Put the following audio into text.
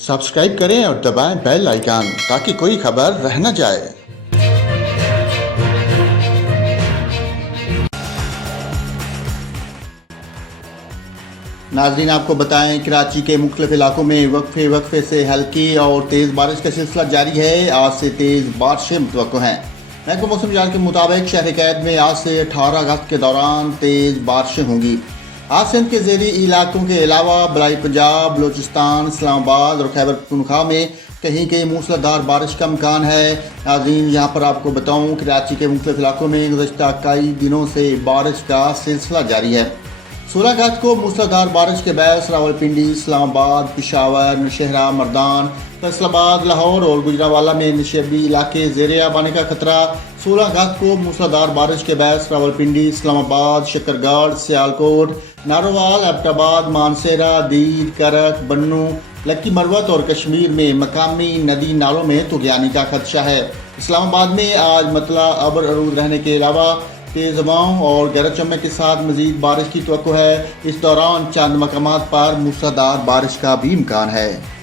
Subscribe करें और दबाएं बेल आइकन ताकि कोई खबर रह न जाए। नाज़रीन, आपको बताएं कराची के मुख्तलिफ इलाकों में वक्फे से हल्की और तेज़ बारिश का सिलसिला जारी है। आज से तेज़ बारिशें मुतवक्को हैं। महकमा मौसम विभाग के मुताबिक शहर कैद में आज से 18 अगस्त के दौरान तेज़ बारिशें होंगी। आज सिंध के ज़ेरी इलाकों के अलावा बलाई पंजाब, बलोचिस्तान, इस्लामाबाद और खैबर पख्तूनख्वा में कहीं कहीं मूसलाधार बारिश का इम्कान है। नाज़रीन, यहाँ पर आपको बताऊँ कराची के मुख्तलिफ इलाकों में गुज़श्ता कई दिनों से बारिश का सिलसिला जारी है। 16 अगस्त को मूसलाधार बारिश के बायस रावलपिंडी, इस्लामाबाद, पेशावर, नौशहरा, मर्दान, फैसलाबाद, लाहौर और गुजरांवाला में नशेबी इलाके ज़ेर आब आने का खतरा। 16 अगस्त को मूसलाधार बारिश के बायस रावलपिंडी, इस्लामाबाद, शकरगढ़, सियालकोट, नारोवाल, एबटाबाद, मानसेरा, दीर, करक, बन्नू, लक्की मरवत और कश्मीर में मकामी नदी नालों में तुग़यानी का खदशा है। इस्लामाबाद में आज मतला अबर अरूद रहने के अलावा तेज़ हवाओं और गरज चमक के साथ मज़ीद बारिश की तवक्को है। इस दौरान चंद मकामात पर मूसलाधार बारिश का भी इम्कान है।